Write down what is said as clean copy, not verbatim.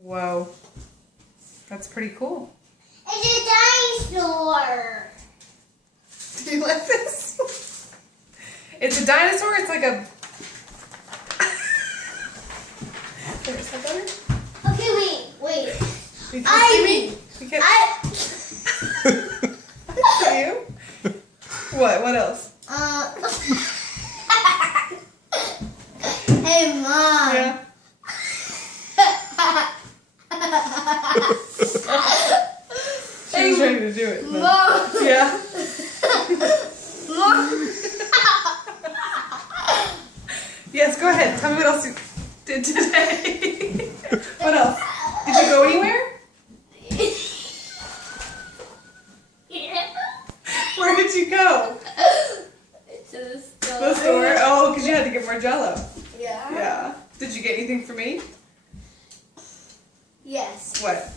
Whoa. That's pretty cool. It's a dinosaur. Do you like this? It's a dinosaur. It's like a... Is that better? Okay, wait. You can see me. You can't see you? What? What else? Hey, Mom. Yeah. She's ready to do it. But... Mom. Yeah. Mom. Yes, go ahead. Tell me what else you did today. What else? Did you go anywhere? Where did you go? To the store. The store? Oh, because you had to get more Jell-O. Yeah. Yeah. Did you get anything for me? Yes. What?